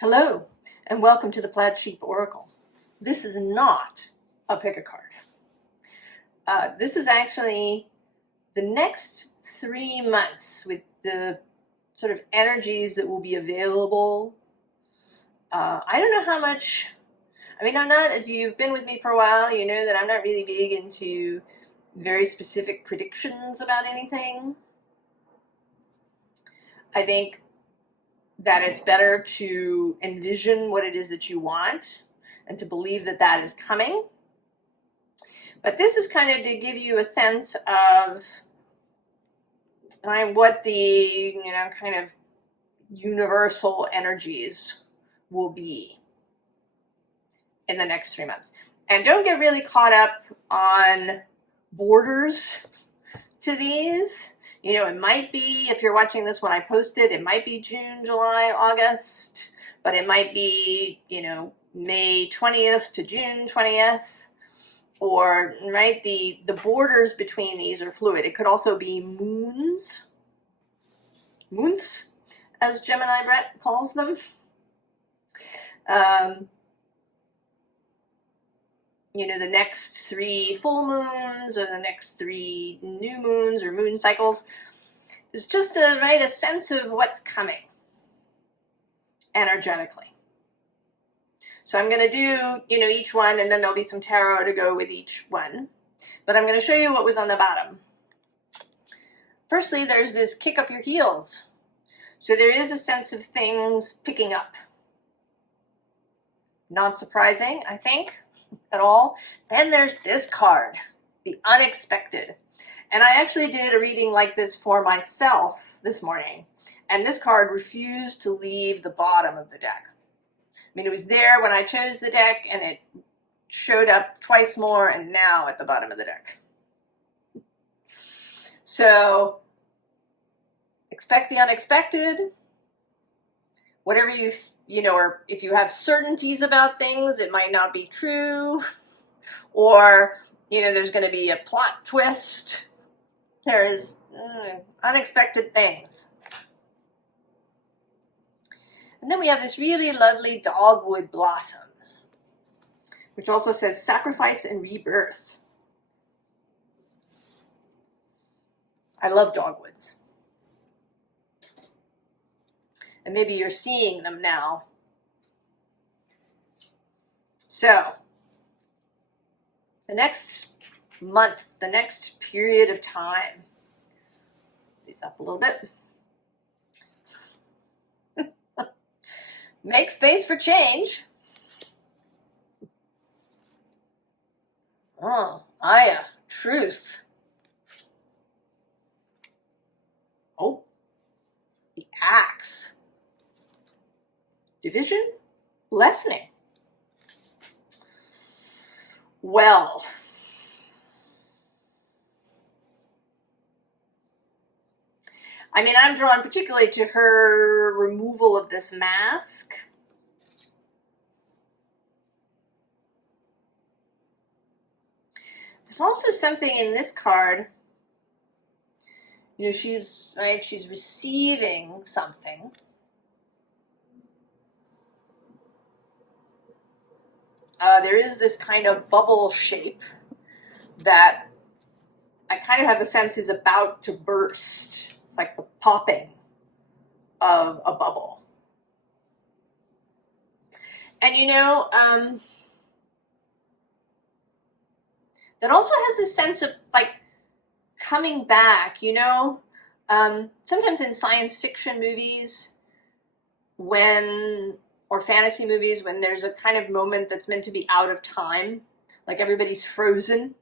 Hello, and welcome to the Plaid Sheep Oracle. This is not a pick a card. This is actually the next 3 months with the sort of energies that will be available. I don't know how much, if you've been with me for a while, you know that I'm not really big into very specific predictions about anything. I think that it's better to envision what it is that you want and to believe that that is coming. But this is kind of to give you a sense of what the, kind of universal energies will be in the next 3 months. And don't get really caught up on borders to these. It might be, if you're watching this when I post it, it might be June, July, August, but it might be, May 20th to June 20th, or, right, the borders between these are fluid. It could also be moons, as Gemini Brett calls them. The next 3 full moons or the next 3 new moons or moon cycles. There's just a sense of what's coming energetically. So I'm going to do, each one, and then there'll be some tarot to go with each one. But I'm going to show you what was on the bottom. Firstly, there's this kick up your heels. So there is a sense of things picking up. Not surprising, I think, at all. Then there's this card, the unexpected. And I actually did a reading like this for myself this morning. And this card refused to leave the bottom of the deck. It was there when I chose the deck, and it showed up twice more and now at the bottom of the deck. So expect the unexpected. Whatever or if you have certainties about things, it might not be true. Or, there's going to be a plot twist. There is unexpected things. And then we have this really lovely dogwood blossoms, which also says sacrifice and rebirth. I love dogwoods. And maybe you're seeing them now. So, the next month, the next period of time, these up a little bit. Make space for change. Oh, Aya, truth. Oh, the axe. Division, lessening. Well, I'm drawn particularly to her removal of this mask. There's also something in this card. She's receiving something. There is this kind of bubble shape that I kind of have the sense is about to burst. It's like the popping of a bubble. And that also has this sense of coming back, sometimes in science fiction movies or fantasy movies, when there's a kind of moment that's meant to be out of time, like everybody's frozen,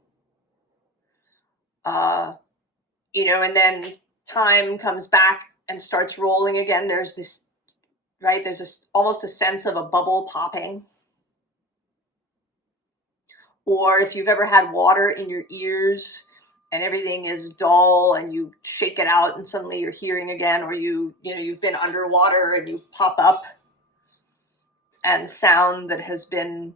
and then time comes back and starts rolling again. There's this, there's this almost a sense of a bubble popping. Or if you've ever had water in your ears and everything is dull and you shake it out and suddenly you're hearing again, or you've been underwater and you pop up and sound that has been,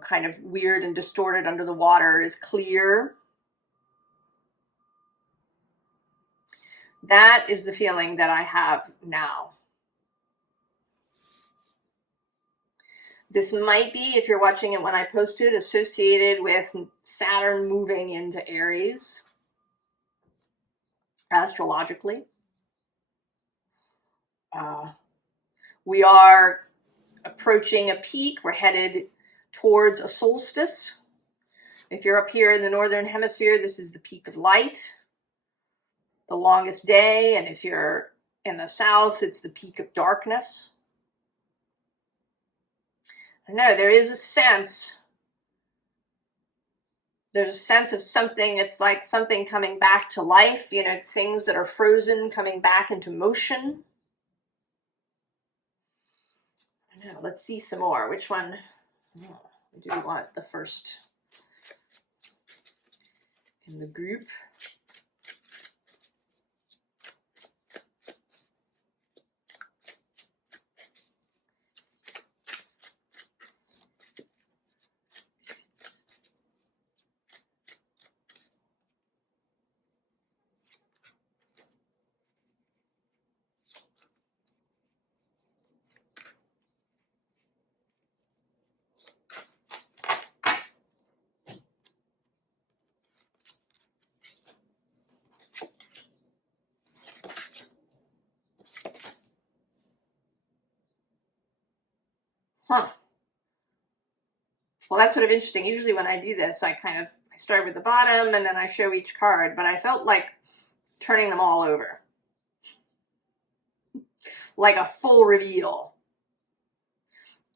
kind of weird and distorted under the water is clear. That is the feeling that I have now. This might be, if you're watching it when I post it, associated with Saturn moving into Aries astrologically. We are approaching a peak. We're headed towards a solstice. If you're up here in the northern hemisphere, this is the peak of light, the longest day. And if you're in the south, it's the peak of darkness. I know there's a sense of something. It's like something coming back to life, you know, things that are frozen coming back into motion. I know, let's see some more. Which one? Oh, do we want the first in the group? Huh. Well, that's sort of interesting. Usually when I do this, I start with the bottom and then I show each card, but I felt like turning them all over. Like a full reveal.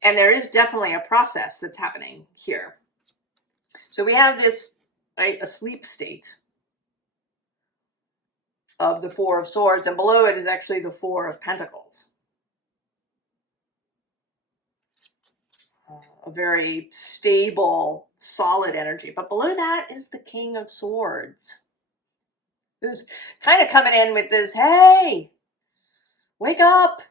And there is definitely a process that's happening here. So we have this, right, a sleep state of the Four of Swords, and below it is actually the Four of Pentacles. A very stable, solid energy. But below that is the King of Swords, who's kind of coming in with this, hey, wake up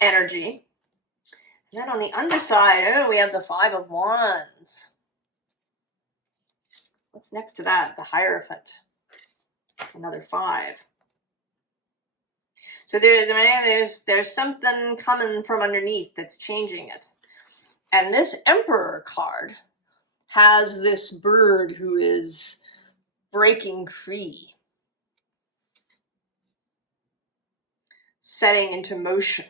energy. And then on the underside, oh, we have the Five of Wands. What's next to that? The Hierophant. Another 5. So there's something coming from underneath that's changing it. And this Emperor card has this bird who is breaking free, setting into motion.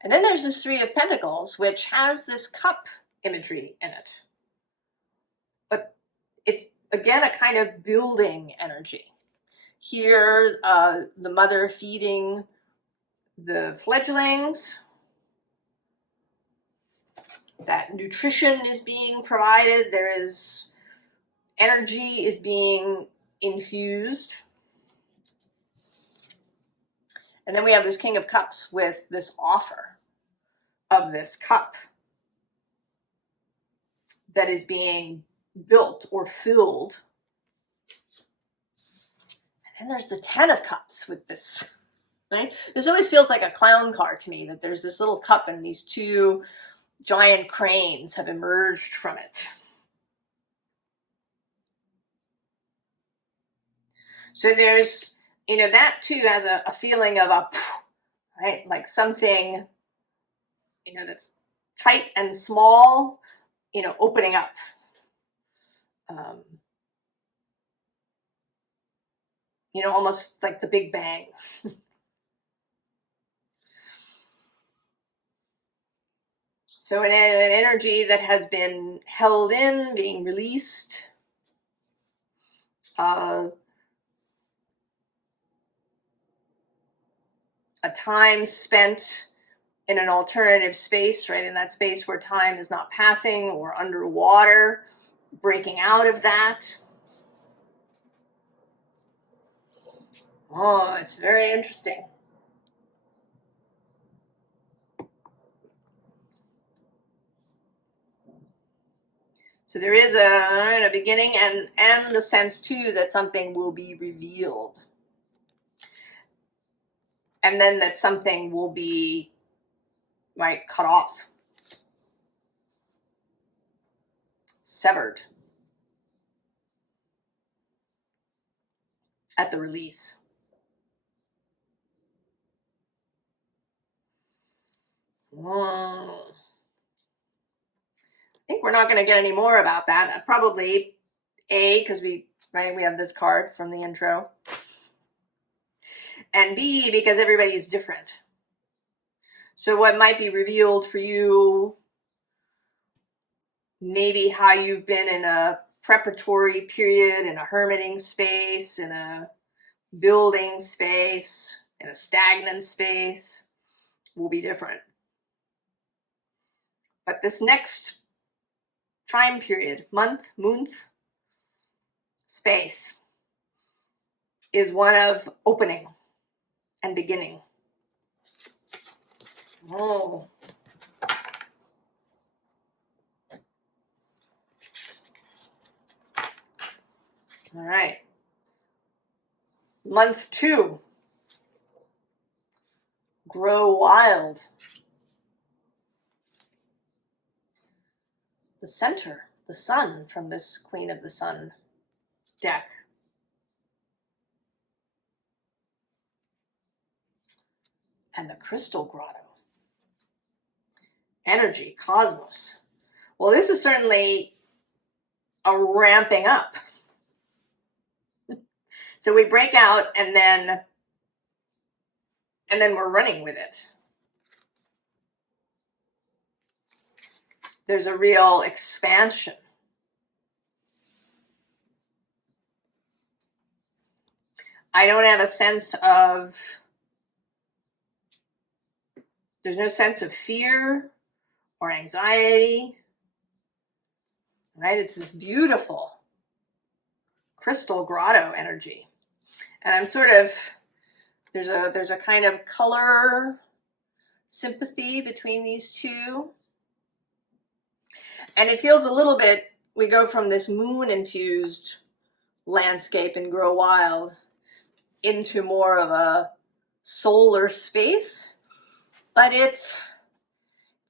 And then there's this Three of Pentacles, which has this cup imagery in it. But it's, again, a kind of building energy. Here, the mother feeding the fledglings. That nutrition is being provided. There is energy is being infused. And then we have this King of Cups with this offer of this cup that is being built or filled. And then there's the Ten of Cups with this, right? This always feels like a clown card to me, that there's this little cup and these two giant cranes have emerged from it. So there's, you know, that too has a feeling of a, right, like something, you know, that's tight and small, you know, opening up. You know, almost like the Big Bang. So an energy that has been held in, being released. A time spent in an alternative space, right? In that space where time is not passing, or underwater, breaking out of that. Oh, it's very interesting. So there is a beginning and the sense too that something will be revealed. And then that something will be, right, cut off. Severed. At the release. I think we're not going to get any more about that. Probably A, because we have this card from the intro. And B, because everybody is different. So what might be revealed for you, maybe how you've been in a preparatory period, in a hermiting space, in a building space, in a stagnant space, will be different. But this next time period, month, space, is one of opening and beginning. Oh. All right. Month 2, grow wild. The center, the sun, from this Queen of the Sun deck. And the crystal grotto. Energy, cosmos. Well, this is certainly a ramping up. So we break out and then we're running with it. There's a real expansion. I don't have a sense of, there's no sense of fear or anxiety, right? It's this beautiful crystal grotto energy. And I'm sort of, there's a kind of color sympathy between these two. And it feels a little bit, we go from this moon-infused landscape in Grow Wild into more of a solar space, but it's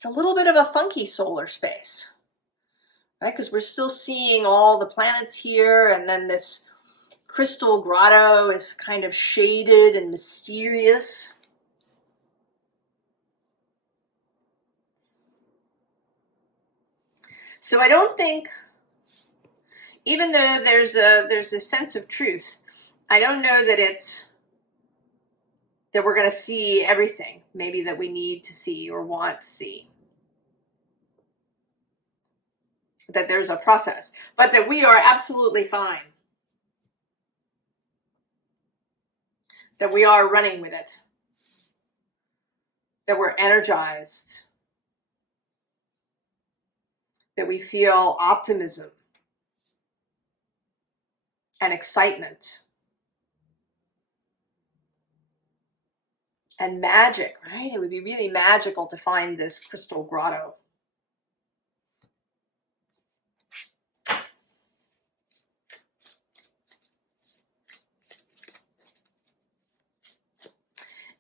a little bit of a funky solar space, right? Because we're still seeing all the planets here, and then this crystal grotto is kind of shaded and mysterious. So I don't think, even though there's a sense of truth, I don't know that it's that we're going to see everything maybe that we need to see or want to see. That there's a process, but that we are absolutely fine. That we are running with it. That we're energized. That we feel optimism and excitement and magic, right? It would be really magical to find this crystal grotto.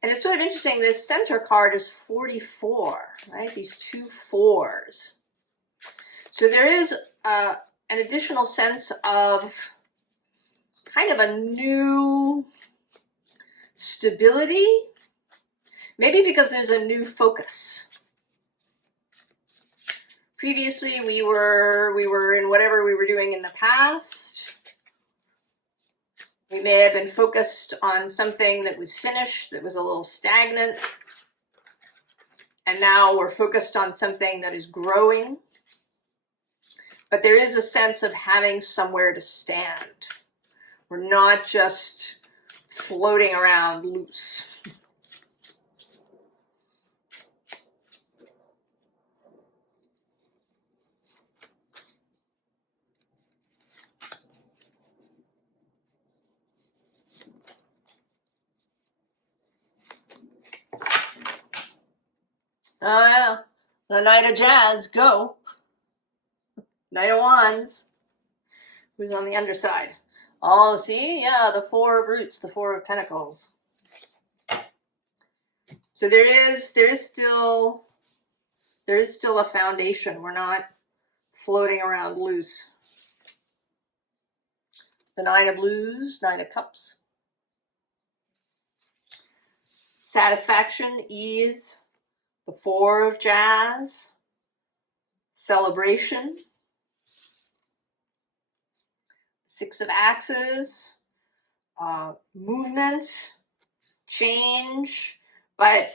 And it's sort of interesting, this center card is 44, right? These 2 4s. So there is an additional sense of kind of a new stability, maybe because there's a new focus. Previously, we were in whatever we were doing in the past. We may have been focused on something that was finished, that was a little stagnant. And now we're focused on something that is growing. But there is a sense of having somewhere to stand. We're not just floating around loose. Oh yeah, the Knight of Jazz, go. Knight of Wands, who's on the underside. Oh, see, yeah, the 4 of Roots, the 4 of Pentacles. So there is still a foundation. We're not floating around loose. The 9 of Blues, 9 of Cups. Satisfaction, ease, The Four of Jazz, celebration. Six of Axes, movement, change, but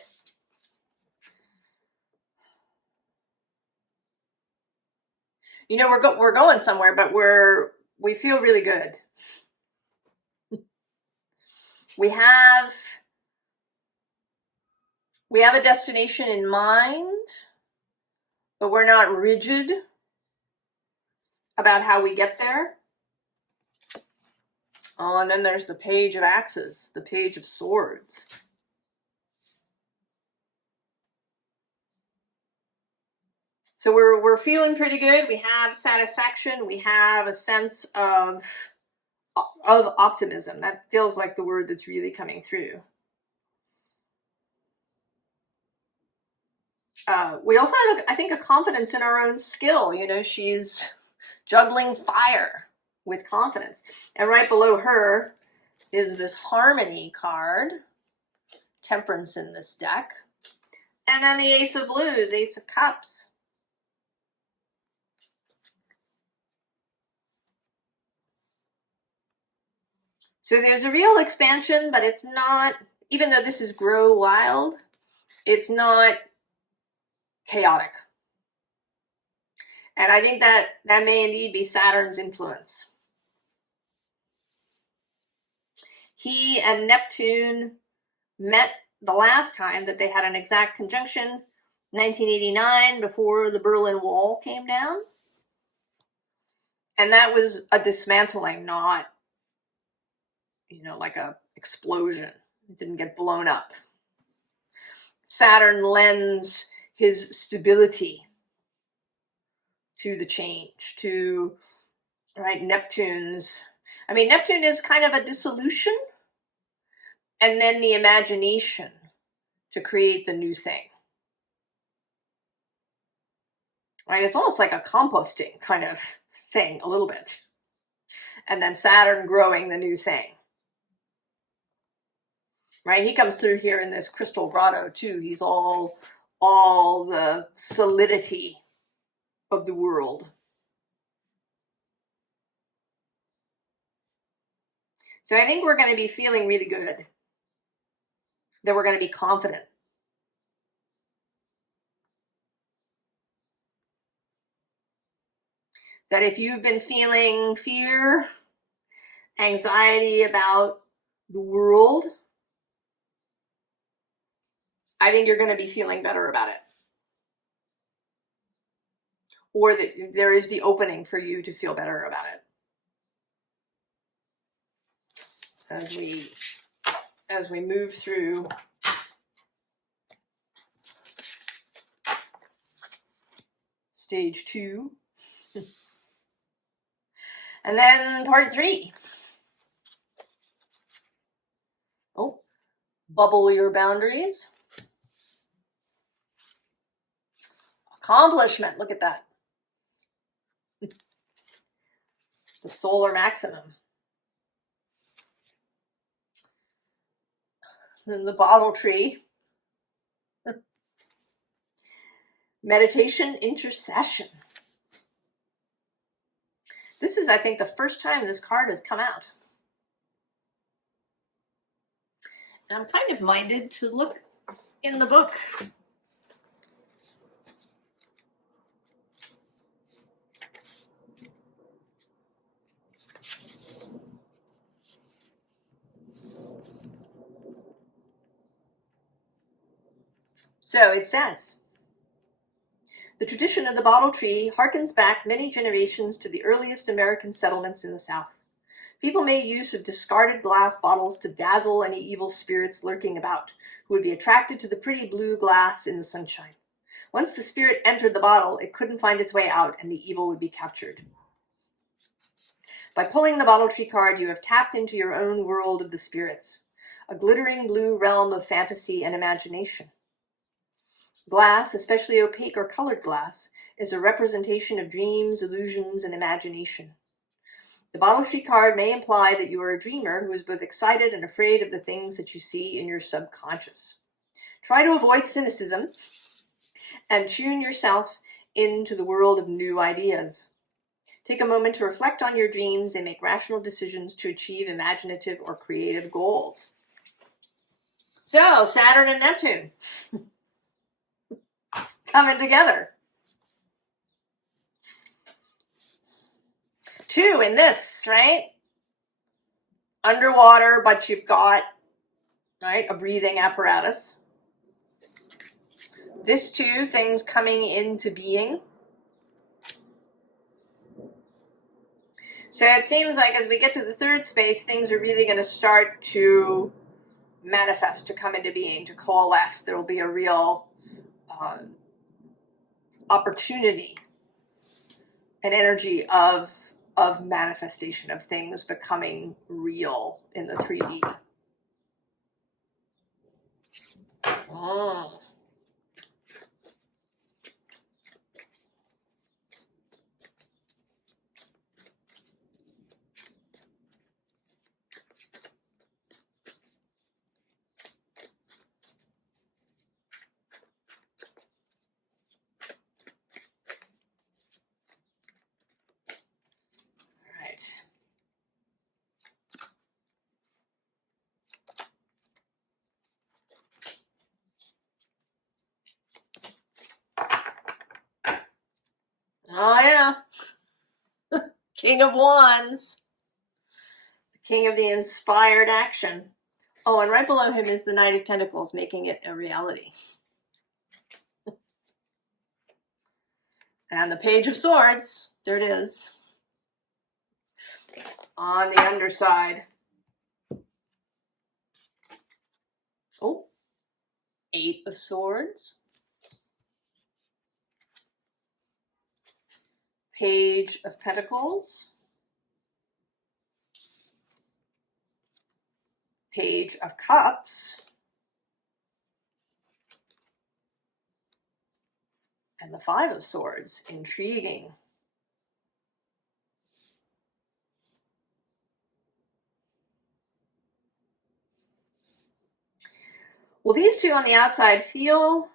you know, we're going somewhere, but we feel really good. We have a destination in mind, but we're not rigid about how we get there. Oh, and then there's the Page of Axes, the Page of Swords. So we're feeling pretty good. We have satisfaction. We have a sense of optimism. That feels like the word that's really coming through. We also have, I think, a confidence in our own skill. You know, she's juggling fire with confidence. And right below her is this Harmony card, Temperance in this deck. And then the Ace of Blues, Ace of Cups. So there's a real expansion, but it's not, even though this is Grow Wild, it's not chaotic. And I think that may indeed be Saturn's influence. He and Neptune met the last time that they had an exact conjunction, 1989, before the Berlin Wall came down. And that was a dismantling, not, you know, like a explosion. It didn't get blown up. Saturn lends his stability to the change, to, right, Neptune's. I mean, Neptune is kind of a dissolution, and then the imagination to create the new thing. Right? It's almost like a composting kind of thing, a little bit. And then Saturn growing the new thing. Right? He comes through here in this crystal grotto too. He's all the solidity of the world. So I think we're going to be feeling really good. That we're going to be confident. That if you've been feeling fear, anxiety about the world, I think you're going to be feeling better about it. Or that there is the opening for you to feel better about it. As we move through stage 2. And then part 3. Oh, bubble your boundaries. Accomplishment, look at that. The solar maximum. Then the bottle tree. Meditation, intercession. This is, I think, the first time this card has come out. And I'm kind of minded to look in the book. So it says, the tradition of the bottle tree harkens back many generations to the earliest American settlements in the South. People made use of discarded glass bottles to dazzle any evil spirits lurking about, who would be attracted to the pretty blue glass in the sunshine. Once the spirit entered the bottle, it couldn't find its way out, and the evil would be captured. By pulling the bottle tree card, you have tapped into your own world of the spirits, a glittering blue realm of fantasy and imagination. Glass, especially opaque or colored glass, is a representation of dreams, illusions, and imagination. The bottle tree card may imply that you are a dreamer who is both excited and afraid of the things that you see in your subconscious. Try to avoid cynicism and tune yourself into the world of new ideas. Take a moment to reflect on your dreams and make rational decisions to achieve imaginative or creative goals. So, Saturn and Neptune coming together. 2 in this, right? Underwater, but you've got, right, a breathing apparatus. This 2, things coming into being. So it seems like as we get to the 3rd space, things are really going to start to manifest, to come into being, to coalesce. There will be a real opportunity, an energy of manifestation, of things becoming real in the 3D. Oh. Oh, yeah. King of Wands. King of the inspired action. Oh, and right below him is the Knight of Pentacles, making it a reality. And the Page of Swords. There it is. On the underside. Oh. 8 of Swords. Page of Pentacles. Page of Cups. And the 5 of Swords. Intriguing. Well, these 2 on the outside feel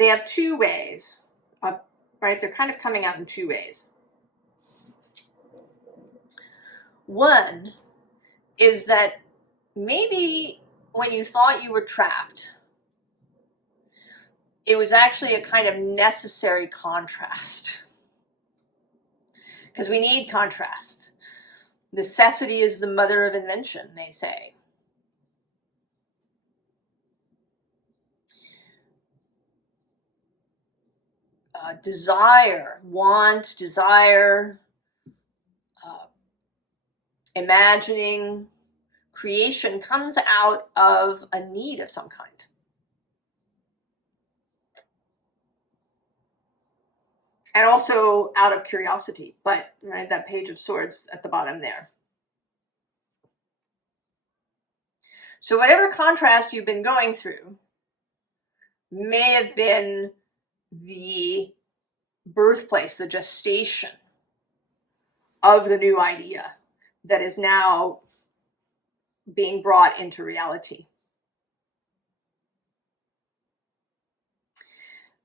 they have 2 ways of, right? They're kind of coming out in 2 ways. One is that maybe when you thought you were trapped, it was actually a kind of necessary contrast. Because we need contrast. Necessity is the mother of invention, they say. Desire, want, desire, imagining, creation comes out of a need of some kind. And also out of curiosity, but right, that Page of Swords at the bottom there. So whatever contrast you've been going through may have been the birthplace, the gestation of the new idea that is now being brought into reality.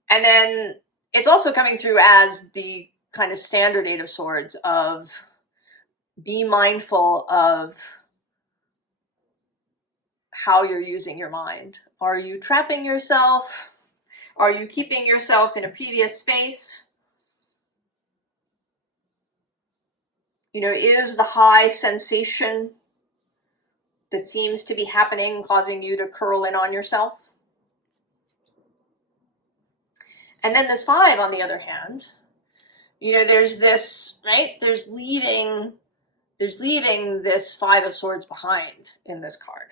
And then it's also coming through as the kind of standard 8 of Swords of be mindful of how you're using your mind. Are you trapping yourself? Are you keeping yourself in a previous space? You know, is the high sensation that seems to be happening causing you to curl in on yourself? And then this 5, on the other hand, you know, there's this, right? There's leaving this 5 of Swords behind in this card.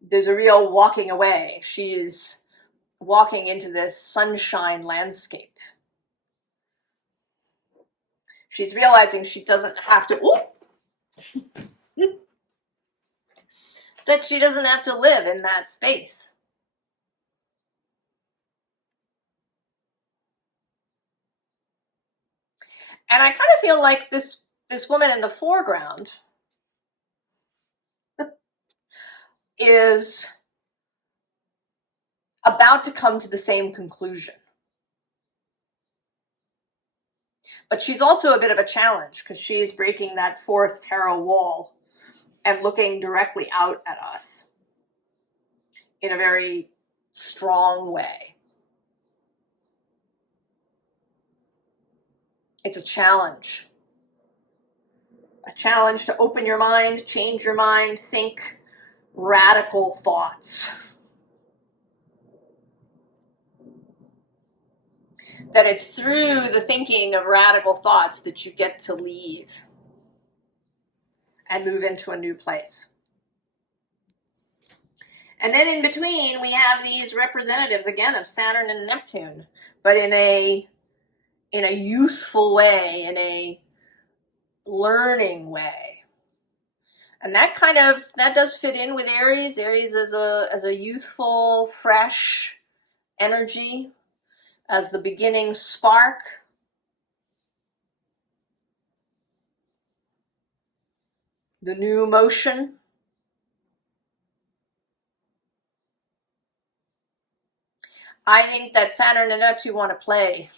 There's a real walking away. She's walking into this sunshine landscape. She's realizing she doesn't have to, that she doesn't have to live in that space. And I kind of feel like this woman in the foreground is about to come to the same conclusion. But she's also a bit of a challenge because she's breaking that fourth tarot wall and looking directly out at us in a very strong way. It's a challenge. A challenge to open your mind, change your mind, think radical thoughts. That it's through the thinking of radical thoughts that you get to leave and move into a new place. And then in between, we have these representatives, again, of Saturn and Neptune, but in a youthful way, in a learning way. And that does fit in with Aries. Aries as a youthful, fresh energy, as the beginning spark. The new motion. I think that Saturn and Neptune want to play.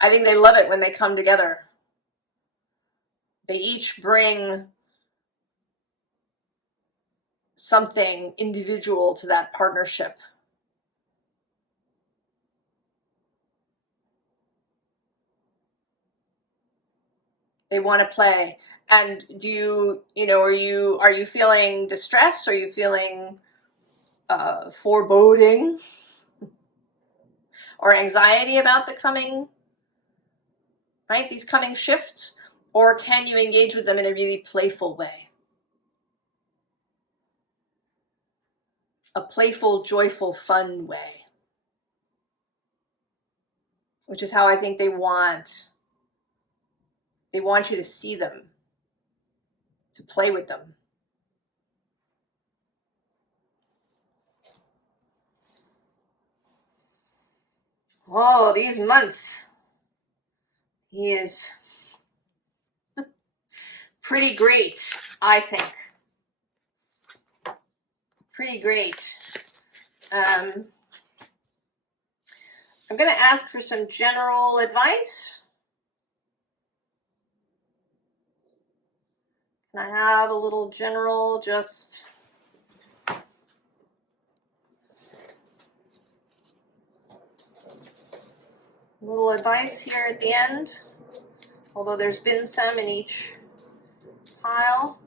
I think they love it when they come together. They each bring something individual to that partnership. They want to play. And do are you feeling distress? Are you feeling foreboding or anxiety about the coming, right? These coming shifts? Or can you engage with them in a really playful way? A playful, joyful, fun way. Which is how I think they want you to see them, to play with them. Oh, these months. He is pretty great, I think. Pretty great. I'm going to ask for some general advice. Can I have a little general, just a little advice here at the end? Although there's been some in each pile.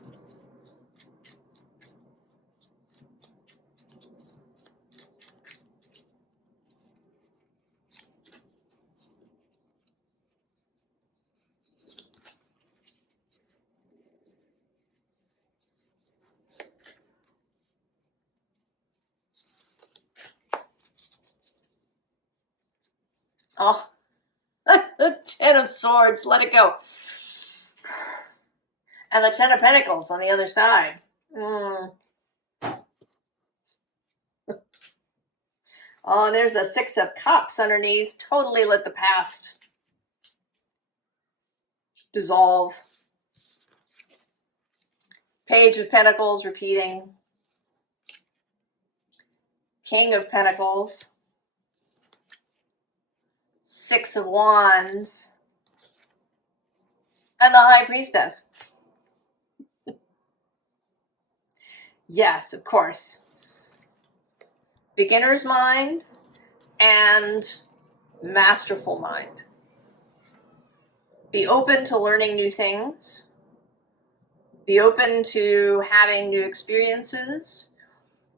Oh, the Ten of Swords, let it go. And the Ten of Pentacles on the other side. Oh, there's the Six of Cups underneath. Totally let the past dissolve. Page of Pentacles repeating. King of Pentacles. Six of Wands. And the High Priestess. Yes, of course. Beginner's mind and masterful mind. Be open to learning new things. Be open to having new experiences.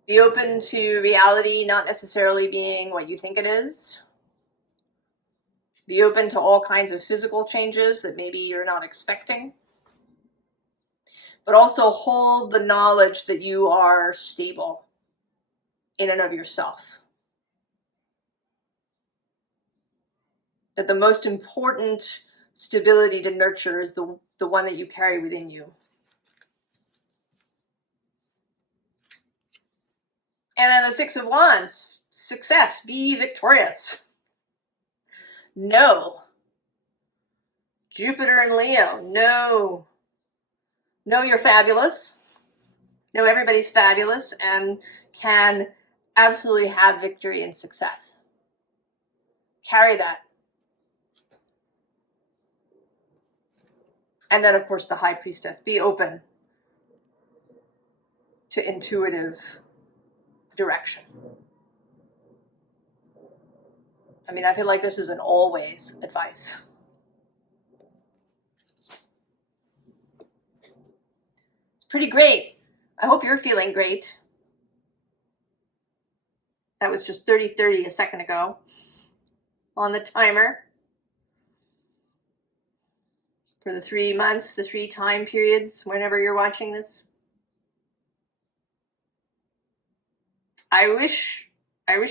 Be open to reality not necessarily being what you think it is. Be open to all kinds of physical changes that maybe you're not expecting. But also hold the knowledge that you are stable in and of yourself. That the most important stability to nurture is the one that you carry within you. And then the Six of Wands, success, be victorious. Know. Jupiter and Leo, know you're fabulous. No, everybody's fabulous and can absolutely have victory and success. Carry that. And then, of course, the High Priestess. Be open to intuitive direction. I mean, I feel like this is an always advice. It's pretty great. I hope you're feeling great. That was just 30:30 a second ago on the timer for the 3 months, the 3 time periods, whenever you're watching this. I wish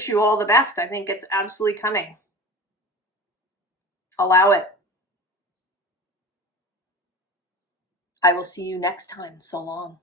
you all the best. I think it's absolutely coming. Allow it. I will see you next time. So long.